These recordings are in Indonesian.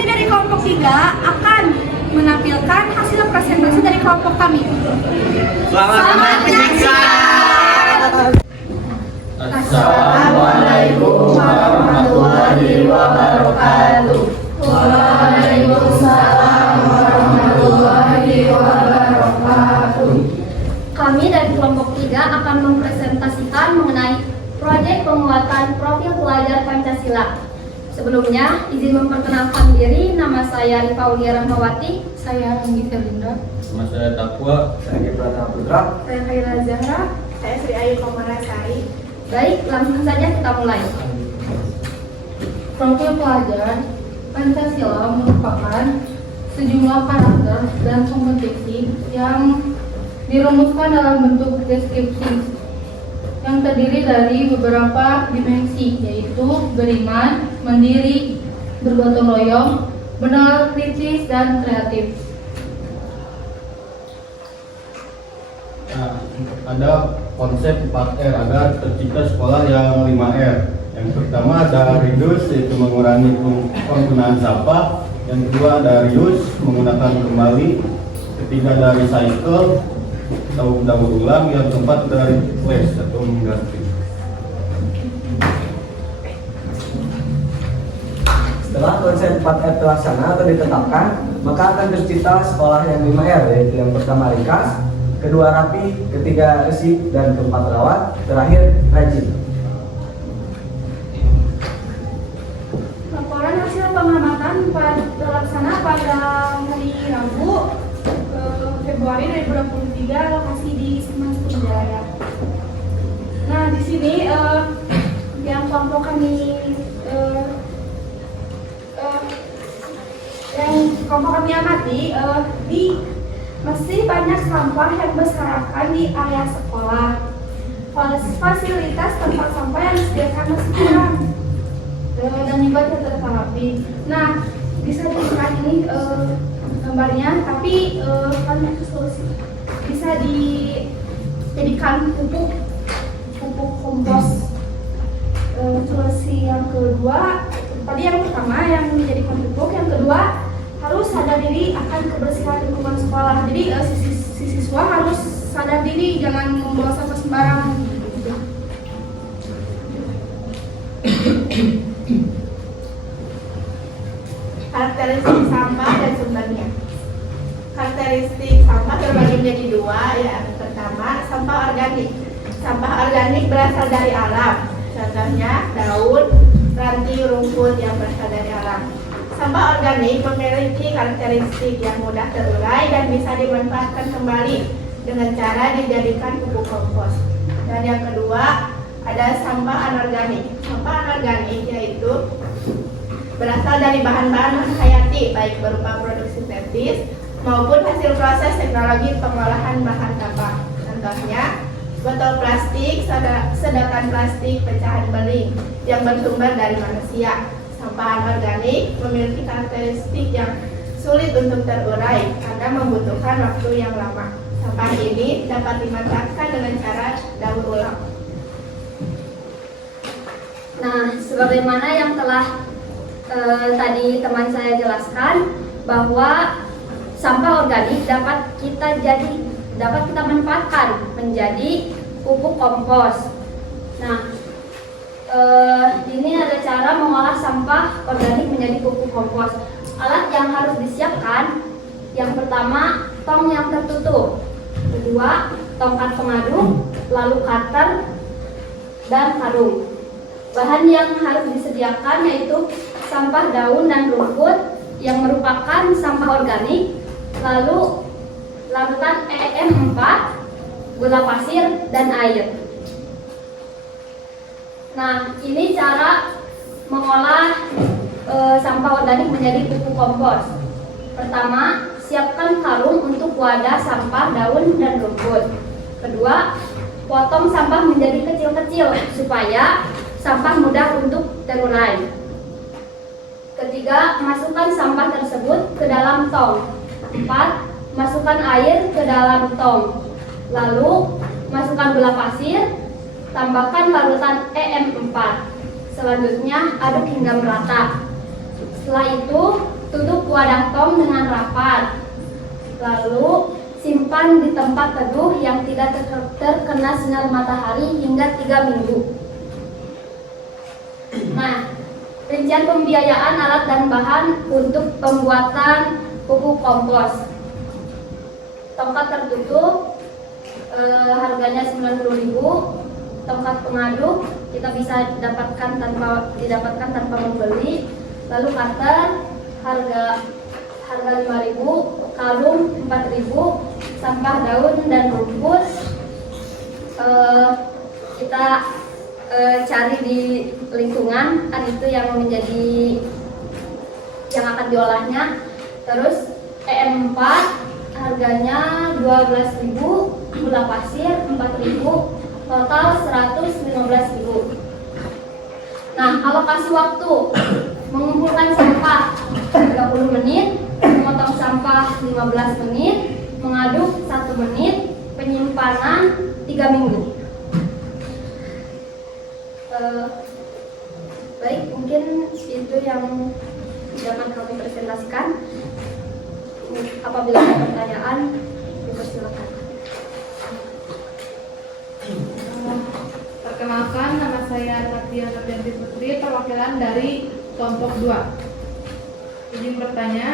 Kami dari kelompok 3 akan menampilkan hasil presentasi dari kelompok kami. Selamat menyaksikan. Assalamualaikum warahmatullahi wabarakatuh. Waalaikumsalam warahmatullahi wabarakatuh. Kami dari kelompok 3 akan mempresentasikan mengenai proyek penguatan profil pelajar Pancasila. Sebelumnya, izin memperkenalkan diri, nama saya Rifaulia Rahmawati. Saya Ranggit Linda. Nama saya Takwa. Saya Pratama Putra. Saya Khaira Zahra. Saya Sri Ayu Komarasari. Baik, langsung saja kita mulai. Profil pelajar Pancasila merupakan sejumlah karakter dan kompetensi yang dirumuskan dalam bentuk deskripsi yang terdiri dari beberapa dimensi, yaitu beriman, mandiri, bergotong royong, benar, kritis, dan kreatif. Nah, ada konsep 4R agar tercipta sekolah yang 5R. Yang pertama ada reduce, yaitu mengurangi penggunaan sampah. Yang kedua ada reuse, menggunakan kembali. Ketiga ada recycle atau daur ulang. Yang keempat dari waste atau mengganti. Setelah konsep 4R terlaksana atau ditetapkan, maka akan tercipta sekolah yang 5R, yaitu yang pertama ringkas, kedua rapi, ketiga resik, dan keempat rawat, terakhir rajin. Laporan hasil pengamatan terlaksana pada hari Rabu Februari 2023, lokasi di Semas Jaya. Nah, di sini yang kelompok kami amati masih banyak sampah yang berserakan di area sekolah. Fasilitas tempat sampah yang disediakan masih kurang dan juga tidak terlengkapi. Nah, bisa dilihat ini gambarnya, tapi banyak solusi. Bisa dijadikan pupuk kompos. Solusi yang kedua, tadi yang pertama yang menjadikan pupuk, yang kedua harus sadar diri akan kebersihan lingkungan sekolah. Jadi siswa harus sadar diri, jangan membawa sampah sembarangan. Karakteristik sampah dan sumbernya. Karakteristik sampah terbagi menjadi dua. Yang pertama, sampah organik. Sampah organik berasal dari alam. Contohnya daun, ranting, rumput yang berasal dari alam. Sampah organik memiliki karakteristik yang mudah terurai dan bisa dimanfaatkan kembali dengan cara dijadikan pupuk kompos. Dan yang kedua, ada sampah anorganik. Sampah anorganik yaitu berasal dari bahan-bahan non-hayati, baik berupa produk sintetis maupun hasil proses teknologi pengolahan bahan sampah. Contohnya, botol plastik, sedotan plastik, pecahan beling yang bersumber dari manusia. Sampah anorganik memiliki karakteristik yang sulit untuk terurai karena membutuhkan waktu yang lama. Sampah ini dapat dimanfaatkan dengan cara daur ulang. Nah, sebagaimana yang telah tadi teman saya jelaskan, bahwa sampah organik dapat kita manfaatkan menjadi pupuk kompos. Nah, ini ada cara mengolah sampah organik menjadi pupuk kompos. Alat yang harus disiapkan, yang pertama tong yang tertutup, kedua tongkat pengaduk, lalu cutter dan karung. Bahan yang harus disediakan yaitu sampah daun dan rumput yang merupakan sampah organik, lalu larutan EM4, gula pasir, dan air. Nah, ini cara mengolah sampah organik menjadi pupuk kompos. Pertama, siapkan karung untuk wadah sampah daun dan rumput. Kedua, potong sampah menjadi kecil-kecil supaya sampah mudah untuk terurai. Ketiga, masukkan sampah tersebut ke dalam tong. 4. Masukkan air ke dalam tong. Lalu, masukkan gula pasir, tambahkan larutan EM4. Selanjutnya, aduk hingga merata. Setelah itu, wadah tong dengan rapat. Lalu simpan di tempat teduh yang tidak terkena sinar matahari hingga 3 minggu. Nah, rincian pembiayaan alat dan bahan untuk pembuatan pupuk kompos. Tongkat tertutup harganya 90.000. Tongkat pengaduk kita bisa didapatkan tanpa membeli. Lalu cutter harga 5.000, kalung 4.000, sampah daun dan rumput kita cari di lingkungan, kan itu yang akan diolahnya. Terus EM4 harganya 12.000, gula pasir 4.000, total 115.000. Nah, alokasi waktu mengumpulkan sampah 30 menit, memotong sampah 15 menit, mengaduk 1 menit, penyimpanan 3 minggu. Baik, mungkin itu yang dapat kami presentasikan. Apabila ada pertanyaan, dipersilakan. Perkenalkan, nama saya Natia Novianti Putri, perwakilan dari kelompok 2. Izin bertanya,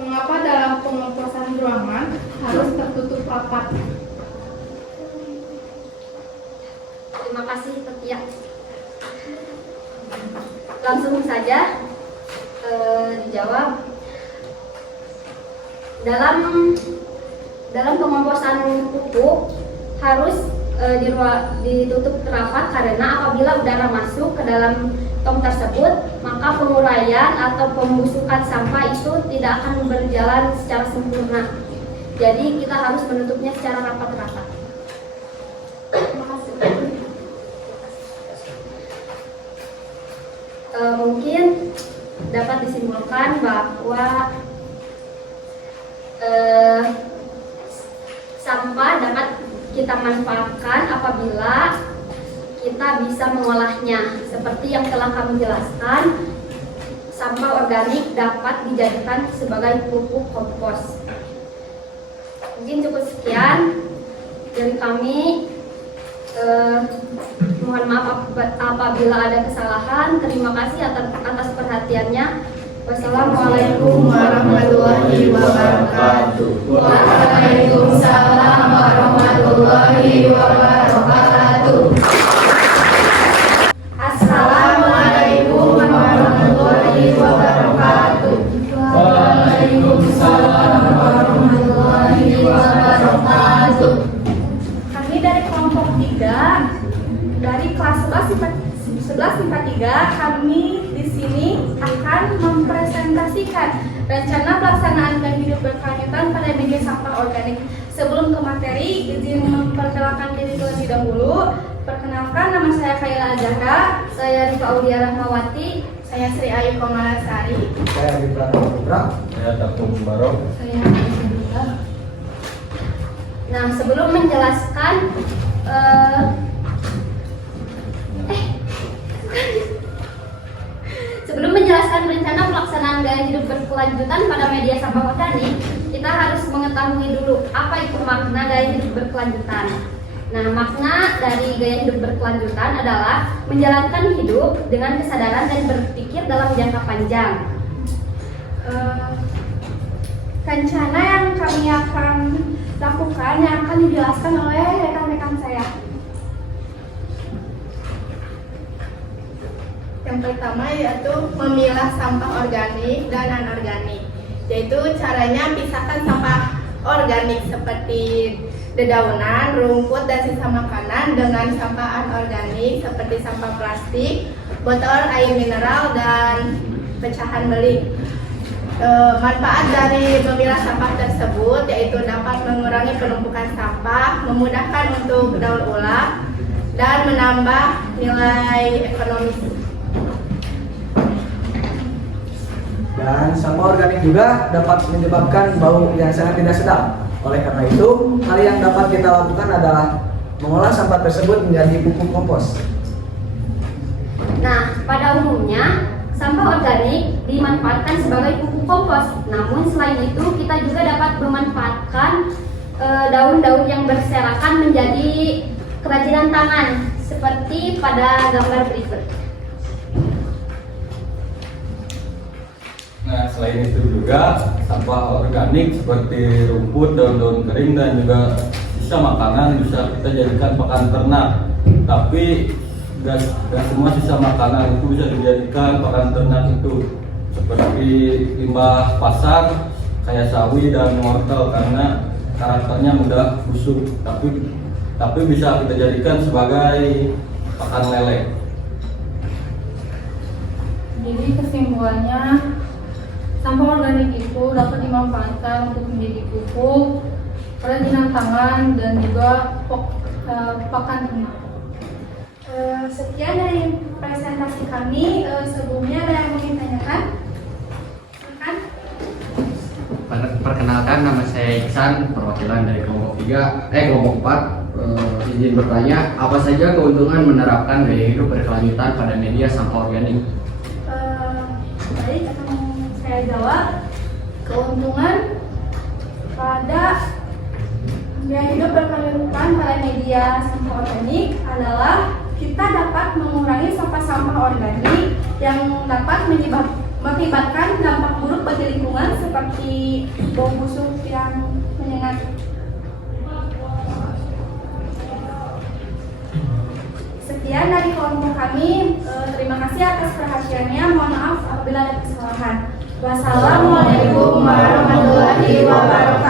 mengapa dalam pengomposan ruangan harus tertutup rapat? Terima kasih, Natia. Langsung saja dijawab. Dalam pengomposan pupuk harus ditutup rapat karena apabila udara masuk ke dalam tong tersebut, maka penguraian atau pembusukan sampah itu tidak akan berjalan secara sempurna. Jadi kita harus menutupnya secara rapat-rapat. Mungkin dapat disimpulkan bahwa sampah dapat kita manfaatkan apabila kita bisa mengolahnya. Seperti yang telah kami jelaskan, sampah organik dapat dijadikan sebagai pupuk kompos. Mungkin cukup sekian dari kami. Mohon maaf apabila ada kesalahan. Terima kasih atas perhatiannya. Wassalamualaikum warahmatullahi wabarakatuh. Waalaikumsalam warahmatullahi wabarakatuh. Assalamualaikum warahmatullahi wabarakatuh. Waalaikumsalam warahmatullahi wabarakatuh. Kami dari kelompok 3 dari kelas 11 IPA 3, kami di sini akan mempresentasikan rencana pelaksanaan gaya hidup berkelanjutan pada media sampah organik. Sebelum ke materi, izin memperkenalkan diri terlebih dahulu. Perkenalkan, nama saya Khaila Azahra. Saya Rifa Aulia Rahmawati. Saya Sri Ayu Komalasari. Saya Rifra Putra. Saya Takum Barok. Saya Nisa. Nah, sebelum menjelaskan sebelum menjelaskan rencana pelaksanaan gaya hidup berkelanjutan pada media sampah organik, kita harus mengetahui dulu apa itu makna gaya hidup berkelanjutan. Nah, makna dari gaya hidup berkelanjutan adalah menjalankan hidup dengan kesadaran dan berpikir dalam jangka panjang. Rencana yang kami akan lakukan yang akan dijelaskan oleh rekan-rekan saya. Yang pertama yaitu memilah sampah organik dan anorganik. Yaitu caranya pisahkan sampah organik seperti dedaunan, rumput, dan sisa makanan dengan sampah anorganik seperti sampah plastik, botol air mineral, dan pecahan beling. Manfaat dari memilah sampah tersebut yaitu dapat mengurangi penumpukan sampah, memudahkan untuk daur ulang, dan menambah nilai ekonomis. Dan sampah organik juga dapat menyebabkan bau yang sangat tidak sedap. Oleh karena itu, hal yang dapat kita lakukan adalah mengolah sampah tersebut menjadi pupuk kompos. Nah, pada umumnya Sampah organik dimanfaatkan sebagai pupuk kompos. Namun selain itu kita juga dapat memanfaatkan daun-daun yang berserakan menjadi kerajinan tangan seperti pada gambar berikut. Nah, selain itu juga sampah organik seperti rumput, daun-daun kering dan juga sisa makanan bisa kita jadikan pakan ternak. Tapi gak semua sisa makanan itu bisa dijadikan pakan ternak itu, seperti limbah pasar kayak sawi dan wortel karena karakternya mudah busuk, tapi bisa kita jadikan sebagai pakan lele. Jadi kesimpulannya, sampah organik itu dapat dimanfaatkan untuk menjadi pupuk, kerajinan tangan, dan juga pakan ternak. Sekian dari presentasi kami. Sebelumnya ada yang mau ditanyakan? Silakan. Perkenalkan, nama saya Iksan, perwakilan dari kelompok 4. Izin bertanya, apa saja keuntungan menerapkan gaya hidup berkelanjutan pada media sampah organik? Baik, akan saya jawab. Keuntungan pada gaya hidup berkelanjutan pada media sampah organik adalah kita dapat mengurangi sampah-sampah organik yang dapat mengakibatkan dampak buruk bagi lingkungan seperti bau busuk yang menyengat. Sekian dari kelompok kami. Terima kasih atas perhatiannya. Mohon maaf apabila ada kesalahan. Wassalamualaikum warahmatullahi wabarakatuh.